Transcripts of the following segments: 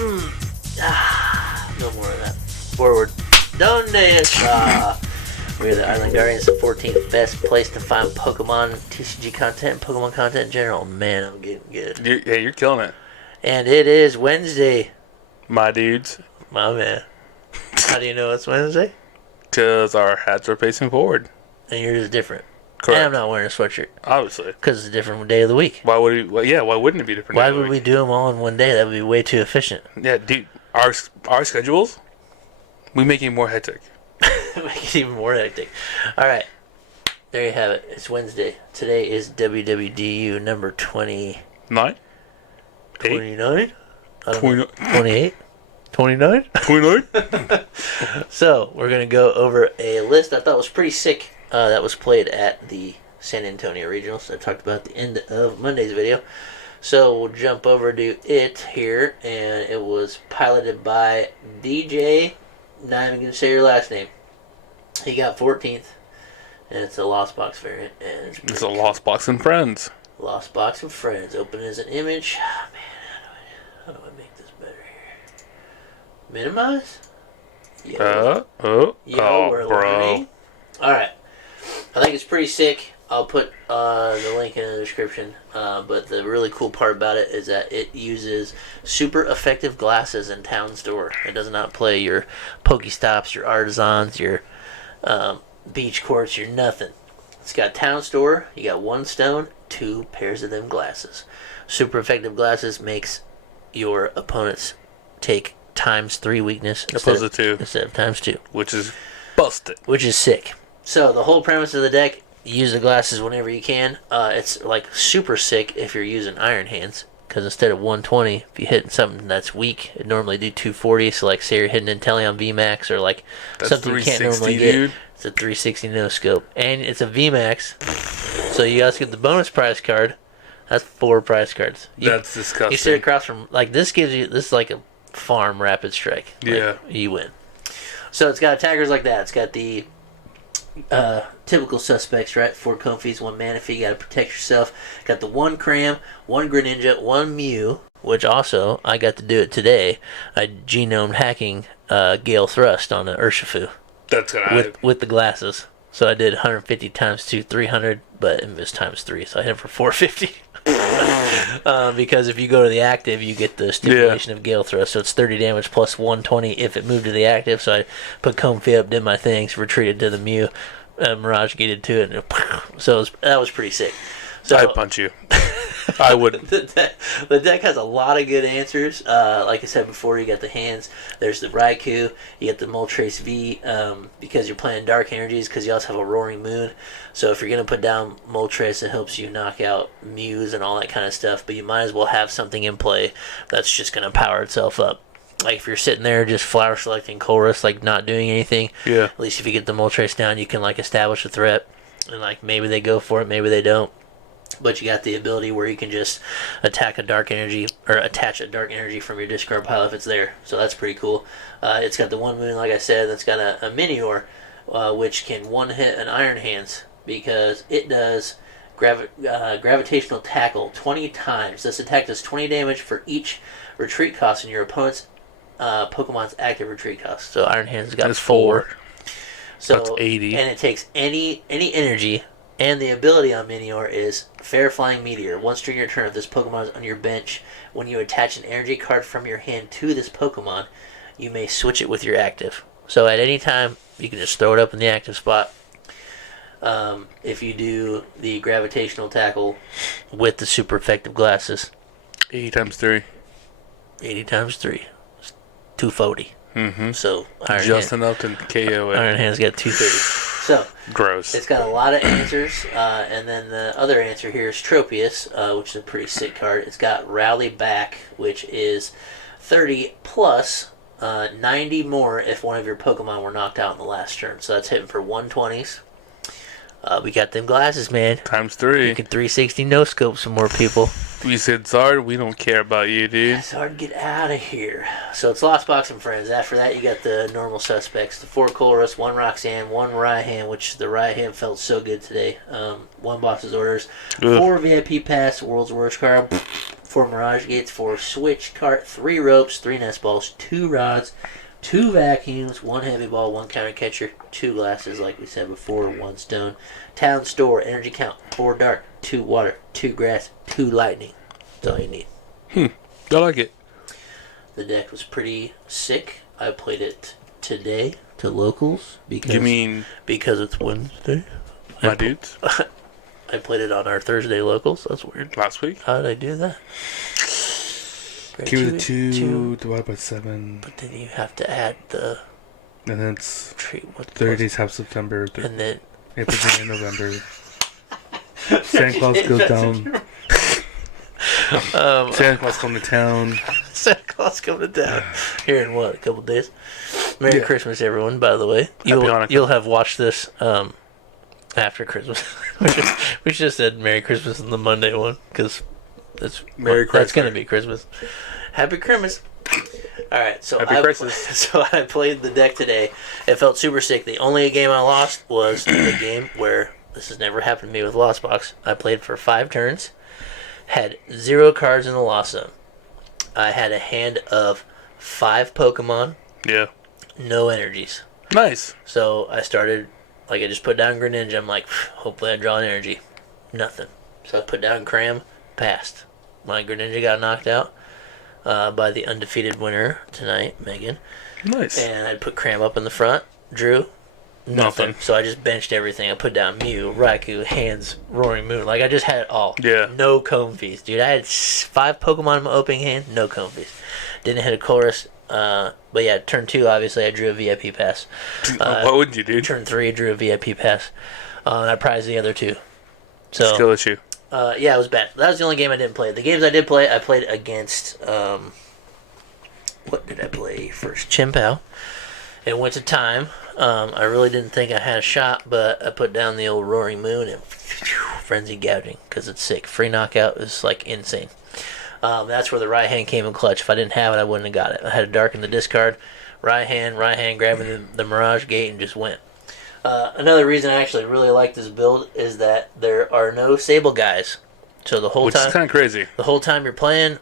No more of that. Forward. Donde está? We're the Island Guardians, the 14th best place to find Pokemon, TCG content, and Pokemon content in general. Man, I'm getting good. You're killing it. And it is Wednesday. My dudes. My man. How do you know it's Wednesday? Because our hats are facing forward. And yours is different. Correct. And I'm not wearing a sweatshirt. Obviously. Because it's a different day of the week. Why would why wouldn't it be different? Why would we do them all in one day? That would be way too efficient. Yeah, dude. Our schedules, we make it more hectic. Make it even more hectic. Alright. There you have it. It's Wednesday. Today is WWDU number 29? 28? 29? 29? So, we're going to go over a list I thought was pretty sick that was played at the San Antonio Regionals that I talked about at the end of Monday's video. So, we'll jump over to it here, and it was piloted by DJ. Not even going to say your last name. He got 14th, and it's a Lost Box variant. And it's a Lost Box and Friends. Lost Box and Friends. Open as an image. Oh, man, how do I make this better here? Minimize? Bro. Alright. I think it's pretty sick. I'll put the link in the description. But the really cool part about it is that it uses super effective glasses in Town Store. It does not play your Pokestops, your Artisans, your beach courts, your nothing. It's got Town Store. You got 1 stone, 2 pairs of them glasses. Super effective glasses makes your opponents take ×3 weakness instead of ×2, which is busted. Which is sick. So the whole premise of the deck: use the glasses whenever you can. It's like super sick if you're using Iron Hands, because instead of 120, if you hit something that's weak, it normally do 240. So like say you're hitting Inteleon VMAX or like that's something you can't normally dude. get. It's a 360 no scope, and it's a VMAX. So you guys get the bonus prize card. That's 4 prize cards. That's disgusting. You sit across from like this is like a farm rapid strike. Yeah, you win. So it's got attackers like that. It's got the typical suspects, right? 4 Comfeys, 1 Manaphy. You got to protect yourself. Got the 1 Cram, 1 Greninja, 1 Mew, which also I got to do it today. I genome hacking Gale Thrust on an Urshifu. That's gonna with the glasses. So I did 150 times 2, 300, but it was times 3, so I hit him for 450. Because if you go to the active, you get the stipulation of Gale Thrust, so it's 30 damage plus 120 if it moved to the active. So I put Comfey up, did my things, retreated to the Mew, Mirage gated to it, and so that was pretty sick. So I'd punch you. I would. The deck has a lot of good answers. Like I said before, you got the hands. There's the Raikou. You get the Moltres V because you're playing Dark Energies, because you also have a Roaring Moon. So if you're going to put down Moltres, it helps you knock out Mews and all that kind of stuff. But you might as well have something in play that's just going to power itself up. Like if you're sitting there just flower selecting Colress, like not doing anything, at least if you get the Moltres down, you can like establish a threat. And like maybe they go for it, maybe they don't. But you got the ability where you can just attack a dark energy or attach a dark energy from your discard pile if it's there. So that's pretty cool. It's got the 1 Moon, like I said. That's got a Minior, which can 1-hit an Iron Hands because it does gravitational tackle 20 times. This attack does 20 damage for each retreat cost in your opponent's Pokemon's active retreat cost. So Iron Hands has got 4. So that's 80. And it takes any energy. And the ability on Minior is Fair Flying Meteor. Once during your turn, if this Pokemon is on your bench, when you attach an energy card from your hand to this Pokemon, you may switch it with your active. So at any time, you can just throw it up in the active spot. If you do the gravitational tackle with the super effective glasses. 80 times 3. 80 times 3. It's 240. Mm-hmm. So just enough to KO it. Iron Hand's got 230. So gross. It's got a lot of answers, and then the other answer here is Tropius, which is a pretty sick card. It's got Rally Back, which is 30 plus 90 more if one of your Pokemon were knocked out in the last turn. So that's hitting for 120s. We got them glasses, man. Times 3. You can 360 no scope some more people. We said, Zard, we don't care about you, dude. Zard, get out of here. So it's Lost Box and Friends. After that, you got the normal suspects. The 4 Colress, 1 Roxanne, 1 Raihan, which the Raihan felt so good today. 1 Boss's Orders. 4 VIP Pass, World's Worst card. 4 Mirage Gates, 4 Switch Cart, 3 ropes, 3 Nest Balls, 2 rods, 2 vacuums, 1 heavy ball, 1 counter catcher, 2 glasses, like we said before, 1 stone. Town Store, energy count, 4 dark, 2 water, 2 grass, 2 lightning. That's all you need. I like it. The deck was pretty sick. I played it today to locals because You mean because it's Wednesday. my dudes? I played it on our Thursday locals. That's weird. Last week? How did I do that? Give it 2 divided by 7. But then you have to add the And then it's tree. 30 days half September. And then April, May, and November. Santa Claus goes down. Santa Claus come to town. Santa Claus coming to town here in what, a couple days. Merry Yeah. Christmas, everyone. By the way, you'll have watched this after Christmas. we should have said Merry Christmas in the Monday one because that's going to be Christmas. Happy Christmas. All right, so Happy Christmas. So I played the deck today. It felt super sick. The only game I lost was the game where this has never happened to me with Lost Box. I played for 5 turns, had 0 cards in the lost zone. I had a hand of 5 Pokemon, Yeah. no energies. Nice. So I started, I just put down Greninja. I'm like, hopefully I draw an energy. Nothing. So I put down Cram, passed. My Greninja got knocked out by the undefeated winner tonight, Megan. Nice. And I put Cram up in the front, drew. Nothing. So I just benched everything. I put down Mew, Raikou, Hands, Roaring Moon. I just had it all. Yeah. No Comfeys. Dude, I had 5 Pokemon in my opening hand, no Comfeys. Didn't hit a Colress. But yeah, turn 2, obviously, I drew a VIP pass. What would you do? Turn 3, I drew a VIP pass. And I prized the other 2. So, Skill issue. yeah, it was bad. That was the only game I didn't play. The games I did play, I played against, what did I play first? Chimpao. It went to time. I really didn't think I had a shot, but I put down the old Roaring Moon and Frenzy Gouging because it's sick. Free knockout is insane. That's where the Raihan came in clutch. If I didn't have it, I wouldn't have got it. I had a dark in the discard. Raihan grabbing the Mirage Gate and just went. Another reason I actually really like this build is that there are no Sable guys. So the whole Which time, is kind of crazy. the whole time you're playing,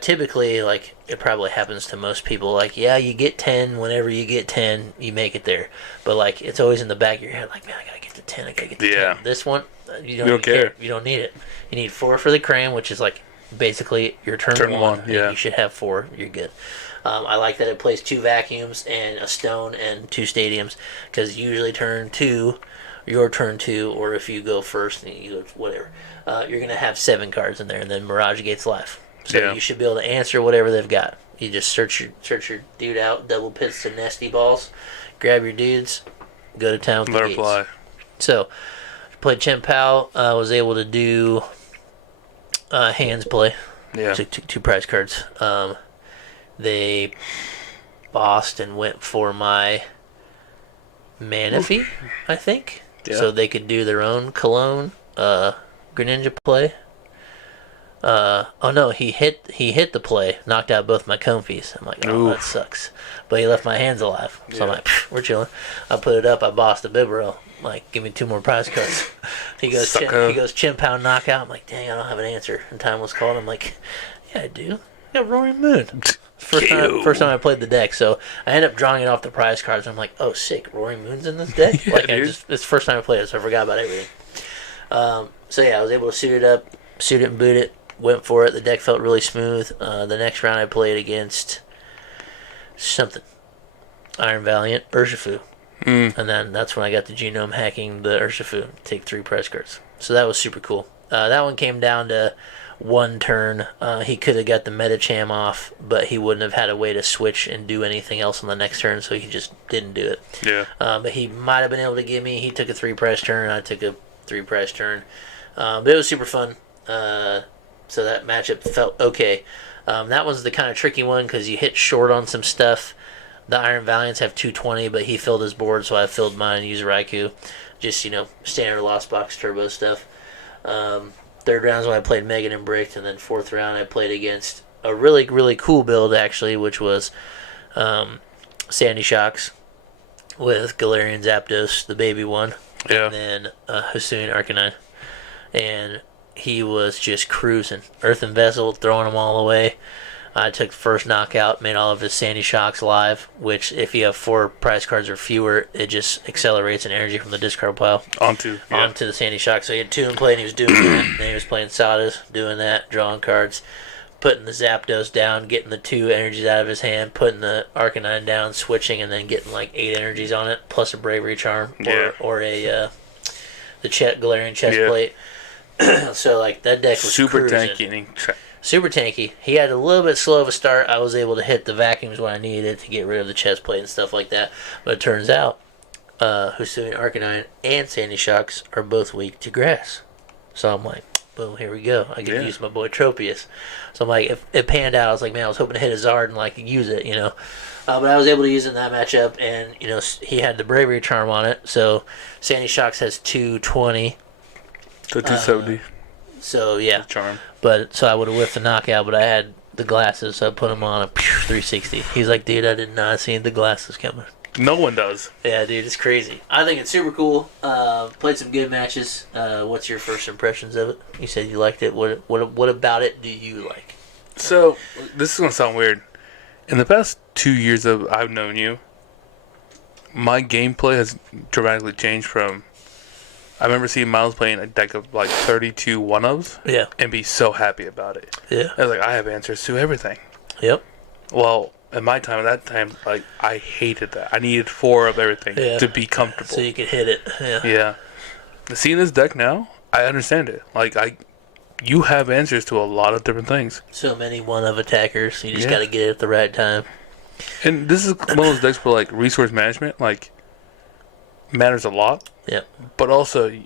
typically, it probably happens to most people, yeah, you get 10, whenever you get 10, you make it there. But, it's always in the back of your head, man, I gotta get to 10, I gotta get to 10. This one, you don't care. You don't need it. You need 4 for the Cram, which is, basically your turn 1. Yeah. You should have 4, you're good. I like that it plays 2 vacuums and a stone and 2 stadiums, because usually your turn 2, or if you go first, and you go whatever, you're going to have 7 cards in there, and then Mirage Gate's life. So you should be able to answer whatever they've got. You just search your dude out, double pits to Nesty Balls, grab your dudes, go to town with the gates. Fly. So, played Chimpao, was able to do hands play. Yeah. Took 2 prize cards. They bossed and went for my Manaphy, I think. Yeah. So they could do their own Cologne Greninja play. Oh no, he hit the play, knocked out both my Comfeys. I'm like, oh, that sucks. But he left my hands alive. So I'm like, we're chilling. I put it up, I bossed a Bibarel. I'm like, give me 2 more prize cards. he goes Chimpao knockout. I'm like, dang, I don't have an answer. And time was called. I'm like, yeah, I do. I got Roaring Moon. First time I played the deck, so I ended up drawing it off the prize cards. And I'm like, oh, sick, Roaring Moon's in this deck. It's the first time I played it, so I forgot about everything. So yeah, I was able to suit it and boot it. Went for it. The deck felt really smooth. The next round I played against Iron Valiant, Urshifu. And then that's when I got the genome hacking the Urshifu. Take 3 prize cards. So that was super cool. That one came down to 1 turn. He could have got the Metacham off, but he wouldn't have had a way to switch and do anything else on the next turn, so he just didn't do it. Yeah. But he might have been able to give me. He took a 3 prize turn. I took a 3 prize turn. But it was super fun. So that matchup felt okay. That was the kind of tricky one because you hit short on some stuff. The Iron Valiants have 220, but he filled his board, so I filled mine and used Raikou. Just, standard Lost Box turbo stuff. Third round's when I played Megan and Bricked, and then 4th round I played against a really, really cool build, actually, which was Sandy Shocks with Galarian Zapdos, the baby one, and then Hisuian Arcanine. And he was just cruising. Earthen Vessel, throwing them all away. I took the first knockout, made all of his Sandy Shocks live, which if you have 4 prize cards or fewer, it just accelerates an energy from the discard pile onto the Sandy Shock. So he had 2 in play and he was doing that. Then he was playing Sadas, doing that, drawing cards, putting the Zapdos down, getting the 2 energies out of his hand, putting the Arcanine down, switching, and then getting like 8 energies on it, plus a Bravery Charm or the Galarian chest plate. So like that deck was super cruising. tanky. Super tanky. He had a little bit slow of a start. I was able to hit the vacuums when I needed it to get rid of the chest plate and stuff like that. But it turns out Hisuian Arcanine and Sandy Shocks are both weak to grass. So I'm like, boom, here we go. I can use my boy Tropius. So I'm like, if it panned out, I was like, man, I was hoping to hit a Zard and like use it, you know. But I was able to use it in that matchup, and you know he had the Bravery Charm on it. So Sandy Shocks has 220. So 270. So yeah. Charm. But so I would have whiffed the knockout, but I had the glasses, so I put them on a 360. He's like, dude, I did not see the glasses coming. No one does. Yeah, dude, it's crazy. I think it's super cool. Played some good matches. What's your first impressions of it? You said you liked it. What about it do you like? So this is gonna sound weird. In the past 2 years of I've known you, my gameplay has dramatically changed from. I remember seeing Miles playing a deck of like 32 one-ofs and be so happy about it. Yeah. I was like, I have answers to everything. Yep. Well, at my time, at that time, like, I hated that. I needed 4 of everything to be comfortable. So you could hit it. Yeah. Yeah. Seeing this deck now, I understand it. Like, you have answers to a lot of different things. So many one-of attackers. You just got to get it at the right time. And this is one of those decks where, like, resource management, like, matters a lot. Yep. But also,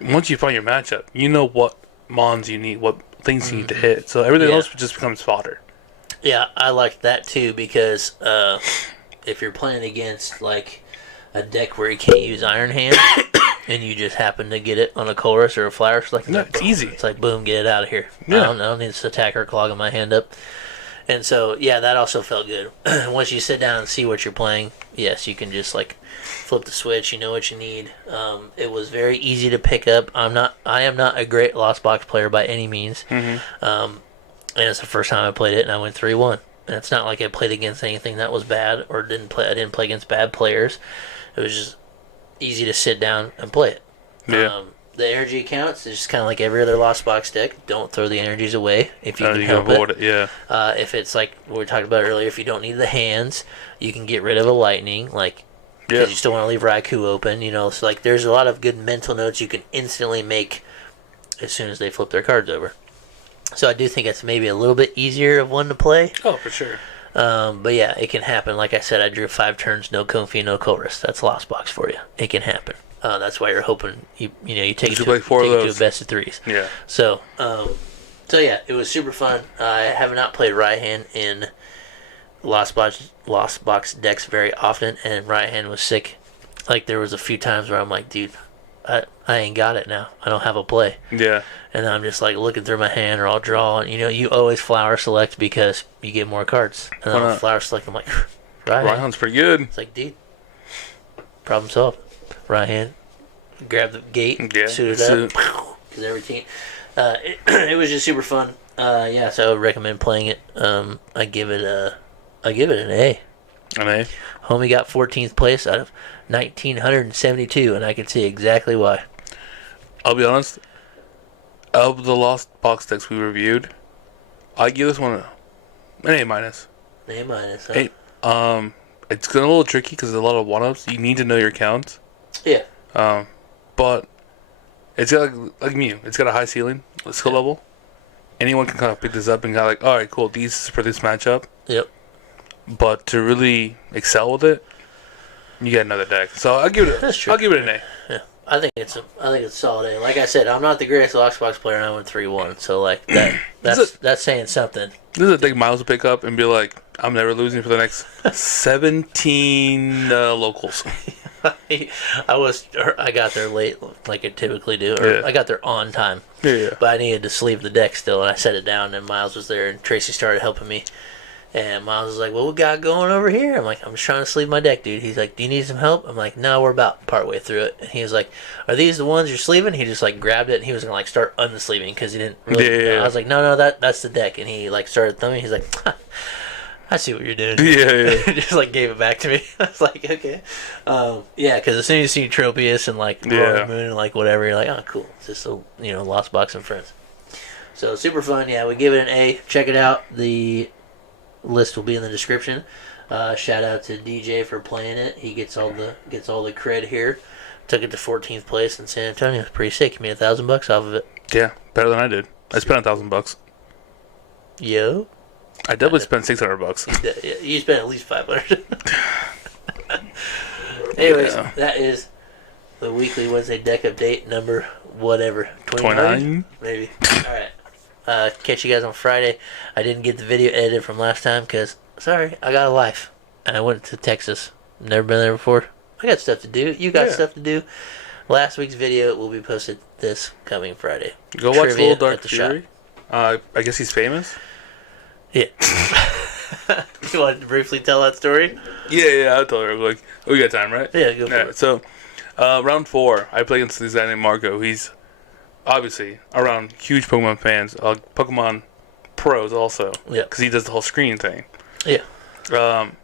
once you find your matchup, you know what mons you need, what things you need to hit. So everything else just becomes fodder. Yeah, I like that too because if you're playing against like a deck where you can't use Iron Hand and you just happen to get it on a Colress or a Flower Select, it's easy. It's like boom, get it out of here. Yeah. I don't need this attacker clogging my hand up. And so yeah, that also felt good. Once you sit down and see what you're playing, yes, you can just like flip the switch. You know what you need. It was very easy to pick up. I am not a great Lost Box player by any means. Mm-hmm. And it's the first time I played it, and I went 3-1. And it's not like I played against anything that was bad or didn't play. I didn't play against bad players. It was just easy to sit down and play it. Yeah. The energy accounts is just kind of like every other Lost Box deck. Don't throw the energies away if you can help avoid it. Yeah. If it's like what we talked about earlier, if you don't need the hands, you can get rid of a lightning, like because you still want to leave Raikou open. You know, so like there's a lot of good mental notes you can instantly make as soon as they flip their cards over. So I do think it's maybe a little bit easier of one to play. Oh, for sure. But yeah, it can happen. Like I said, I drew 5 turns, no Comfey, no Colress. That's Lost Box for you. It can happen. That's why you're hoping you take it to a best of 3s. Yeah. So yeah, it was super fun. I have not played Raihan in Lost Box decks very often, and Raihan was sick. Like there was a few times where I'm like, dude, I ain't got it now. I don't have a play. Yeah. And I'm just like looking through my hand, or I'll draw. And you always Flower Select because you get more cards. And I'll Flower Select. I'm like, Raihan's pretty good. It's like, dude, problem solved. Raihan, grab the gate, suit it up, because every team. It was just super fun. So I would recommend playing it. I give it an A. An A. Homie got 14th place out of 1,972, and I can see exactly why. I'll be honest. Of the Lost Box decks we reviewed, I give this one an A minus. A minus. Huh? It's a little tricky because there's a lot of one-ups. You need to know your counts. Yeah. But it's got like Mew. It's got a high ceiling, skill level. Anyone can kind of pick this up and kind of like, all right, cool. These is for this matchup. Yep. But to really excel with it, you get another deck. So I'll give it. I'll give it an A. Yeah. I think it's a solid A. Like I said, I'm not the greatest Lost Box player, and I went 3-1. So like that's saying something. This is a deck Miles will pick up and be like, I'm never losing for the next 17 locals. I got there late, like I typically do, or I got there on time. Yeah. But I needed to sleeve the deck still, and I set it down. And Miles was there, and Tracy started helping me, And Miles was like, "What we got going over here?" I'm like, "I'm just trying to sleeve my deck, dude." He's like, "Do you need some help?" I'm like, "No, we're about partway through it." And he was like, "Are these the ones you're sleeving?" He just like grabbed it and he was gonna like start unsleeving because he didn't really know. I was like, "No, that's the deck." And he like started thumbing. He's like, "I see what you're doing." Yeah. Just like gave it back to me. I was like, "Okay." Yeah, because as soon as you see Tropius and like Roaring Moon and like whatever, you're like, "Oh, cool." It's just a Lost Box and Friends. So super fun. Yeah, we give it an A. Check it out. The list will be in the description. Shout out to DJ for playing it. He gets all the cred here. Took it to 14th place in San Antonio. It was pretty sick. He made $1,000 off of it. Yeah, better than I did. I spent $1,000. Yo, I definitely spent $600. yeah, you spent at least 500. Anyways, that is the weekly Wednesday deck update number whatever 29 maybe. All right. Catch you guys on Friday. I didn't get the video edited from last time because, sorry, I got a life. And I went to Texas. Never been there before. I got stuff to do. You got stuff to do. Last week's video will be posted this coming Friday. Go watch Little Dark Fury. I guess he's famous. Yeah. You want to briefly tell that story? Yeah, I'll tell her. Like, we got time, right? Yeah, go for it. So, round 4, I play against this guy named Marco. He's obviously around huge Pokemon fans, Pokemon pros also. Yeah. Because he does the whole screen thing. Yeah.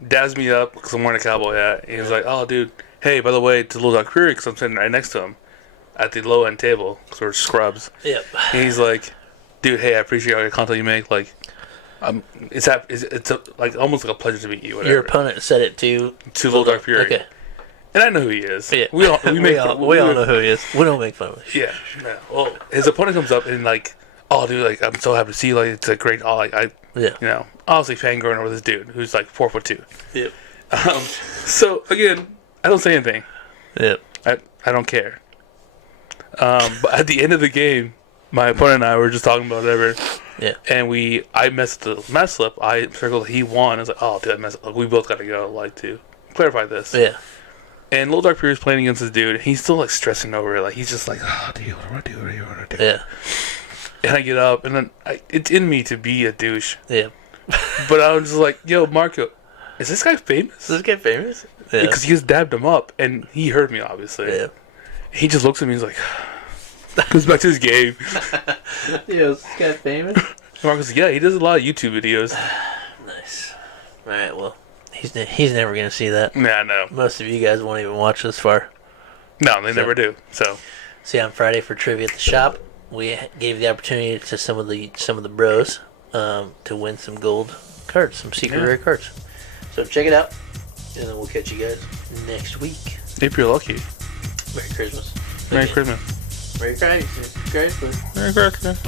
Dazzed me up because I'm wearing a cowboy hat. He was like, "Oh, dude, hey, by the way, to Little Dark Fury," because I'm sitting right next to him at the low end table because we're scrubs. Yep. And he's like, "Dude, hey, I appreciate all your content you make. Like, it's like almost like a pleasure to meet you." Whatever. Your opponent said it to Little Dark Fury. Okay. And I know who he is. Yeah. We all know who he is. We don't make fun of him. Yeah. No. Well, his opponent comes up and like, "Oh, dude, like I'm so happy to see you. Like it's a great. Honestly, fangirling over this dude who's like 4'2". Yep. So again, I don't say anything. Yep. I don't care. But at the end of the game, my opponent and I were just talking about whatever. Yeah. And I messed the mess slip. I circled he won. I was like, "Oh, dude, I messed up. Like, we both got to go. Like to clarify this." Yeah. And Little Dark Fury is playing against this dude. And he's still like stressing over it. Like he's just like, "Oh, dude, what do you want to do?" Yeah. And I get up, and then it's in me to be a douche. Yeah. But I was just like, "Yo, Marco, is this guy famous?" Is this guy famous? Yeah. Because he just dabbed him up, and he heard me, obviously. Yeah. He just looks at me, he's like, goes back to his game. Yeah, is this guy famous? Marco's like, yeah, he does a lot of YouTube videos. Nice. Alright, well, he's never going to see that. Yeah, no. Most of you guys won't even watch this far. No, they never do, so. See you on Friday for Trivia at the Shop. We gave the opportunity to some of the bros to win some gold cards, some secret rare cards. So check it out, and then we'll catch you guys next week. If you're lucky. Merry Christmas. Merry Christmas. Merry Christmas. Merry Christmas.